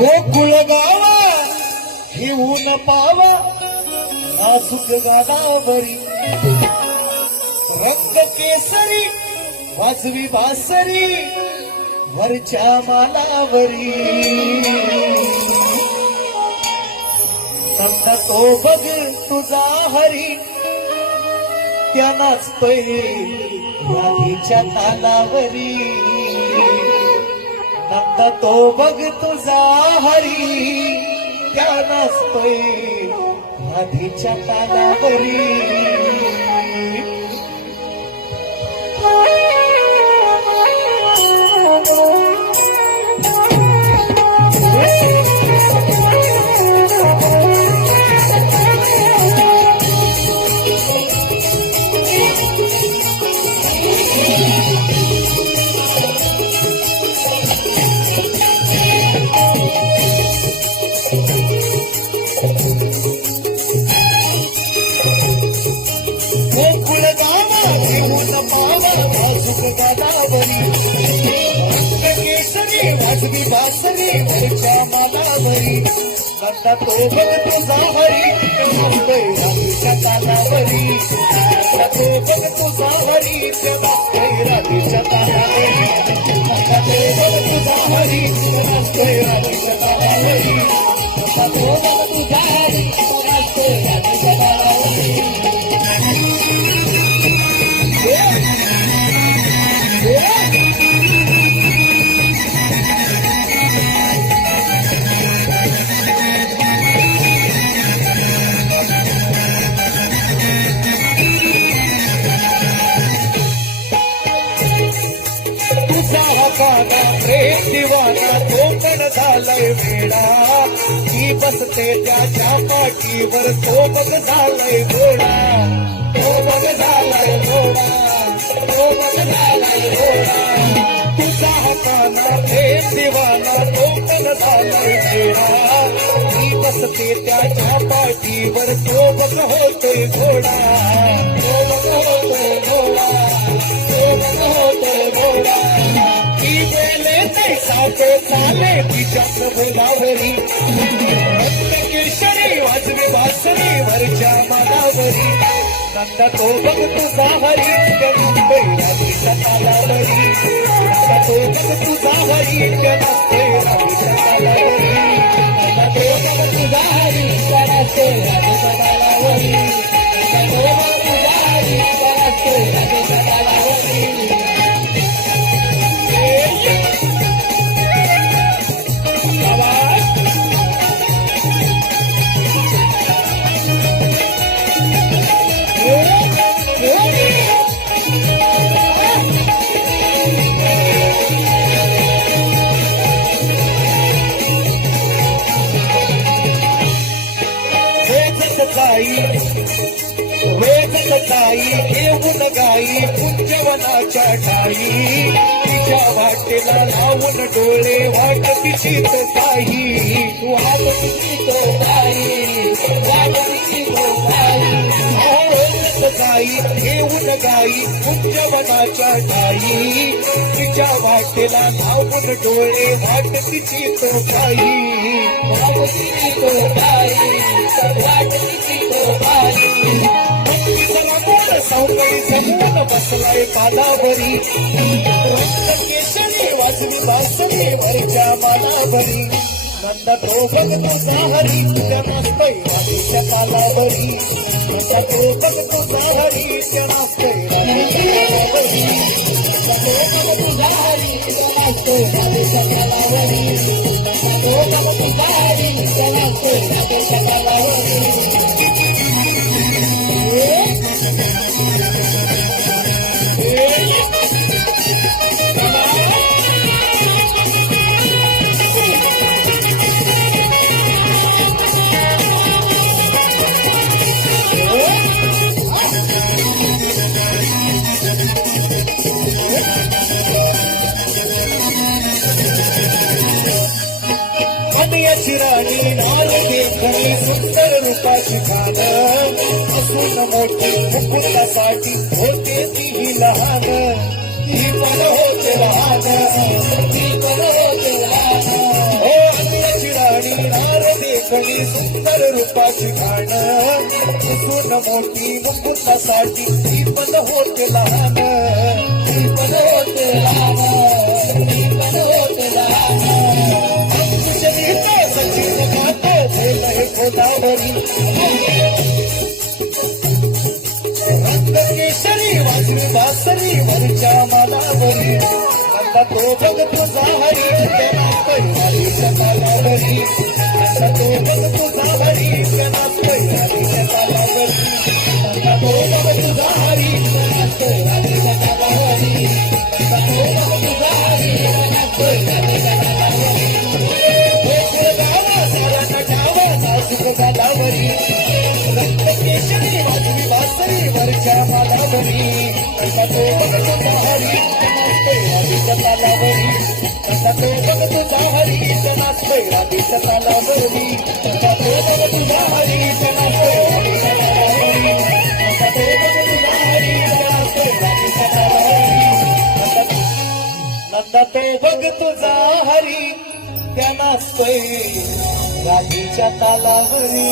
गोकुळ गावा हे ऊन पावा नाजूक गादावरी रंग केसरी वाजवी बासरी वरच्या मालावरी नंदा तो बघ तुझा हरी त्या नाचतोय राधीच्या तालावरी नंदा तो बघ तुझा हरी त्या नाचतोय राधीच्या तालावरी गोकुळ गावा घेऊन पावा नाजूक गादावरी केसरी वाजवी बासरी वरच्या मालावरी नंदा तो बघ तुझा हरी नाचतोय राधीच्या तालावरी नंदा तो बघ तुझा हरी नाचतोय राधीच्या तालावरी नंदा तो बघ तुझा हरी नाचतोय राधीच्या तालावरी नंदा तो बघ तुझा हरी नाचतोय राधीच्या तालावरी तुझा हकाना प्रेम दिवाना तो पण झालाय वेडा ती बसते त्याच्या पाठीवर तो बघ झालाय घोडा तो बघ झालाय घोडा तो बघ झालाय घोडा तुझा हकाना प्रेम दिवाना तो पण झालाय वेडा ती बसते त्याच्या पाठीवर तो बघ होतोय घोडा तो बघ होतोय घोडा तो बघ होतोय घोडा ती गेले तैसाचे चाले तिच्या प्रभुलावरी केशरी वाजवी बासरी वरच्या मालावरी नंदा तो बघ तुझा हरी नाचतोय राधीच्या तालावरी नंदा तो बघ तुझा हरी नाचतोय राधीच्या तालावरी नंदा तो बघ तुझा हरी नाचतोय राधीच्या तालावरी नंदा तो बघ तुझा हरी नाचतोय राधीच्या तालावरी वेद गाई घेऊन गाई कुंजवनाच्या ठाई तिच्या वाटेला लावून डोळे वाट तिशीत काही वाट तिशीत काही वाट तिशीत काही गाई घेऊन गाई कुंजवनाच्या ठाई तिच्या वाटेला लावून डोळे वाट तिशीत काही वाट तिशीत काही वाट तिशीत काही सौकळी जमून बसलाय पालावरी केशरी वाजवी बासरी वरच्या मालावरी नंदा तो बघ तुझा हरी त्या नाचतोय राधीच्या तालावरी नंदा तो बघ तुझा हरी त्या नाचतोय राधीच्या तालावरी नंदा तो बघ तुझा हरी त्या नाचतोय राधीच्या तालावरी कन्याची राणी नाल देखणी सुंदर रूपाची खान असून मोठी मुकुटासाठी होते ती लहान ती पण होते लहान ती पण होते लहान हो कन्याची रूपाची घाण पुसून मोठी मुकुटासाठी ती पण होते लहान ती पण होते लहान ती पण होते लहान सचिन खातो बोलय गोदावरी केशरी वाजवी बासरी वरच्या मालावरी नंदा तो बघ तुझा हरी त्यांना पैवारीच्या तालावरी नंदा तो बघ तुझा हरी त्यांना पैवारीच्या तालावरी नंदा तो बघ तुझा हरी त्यांना पैवारीच्या तालावरी नंदा तो बघ तुझा हरी त्यांना पैवारीच्या तालावरी गावा सारा नटावा नाजुक गालावरी केशरी वाजवी बासरी वरच्या मालावरी नंदा तो बघ तुझा हरी पैवारीच्या तालावरी नंदा तो बघ तुझा हरी त्यांना पैवारीच्या तालावरी नंदा तो बघ तुझा हरी त्यांना पैवारीच्या तालावरी नंदा तो बघ तुझा हरी त्यांना पैवारीच्या तालावरी नंदा तो बघ तुझा हरी त्यांना पैवारीच्या तालावरी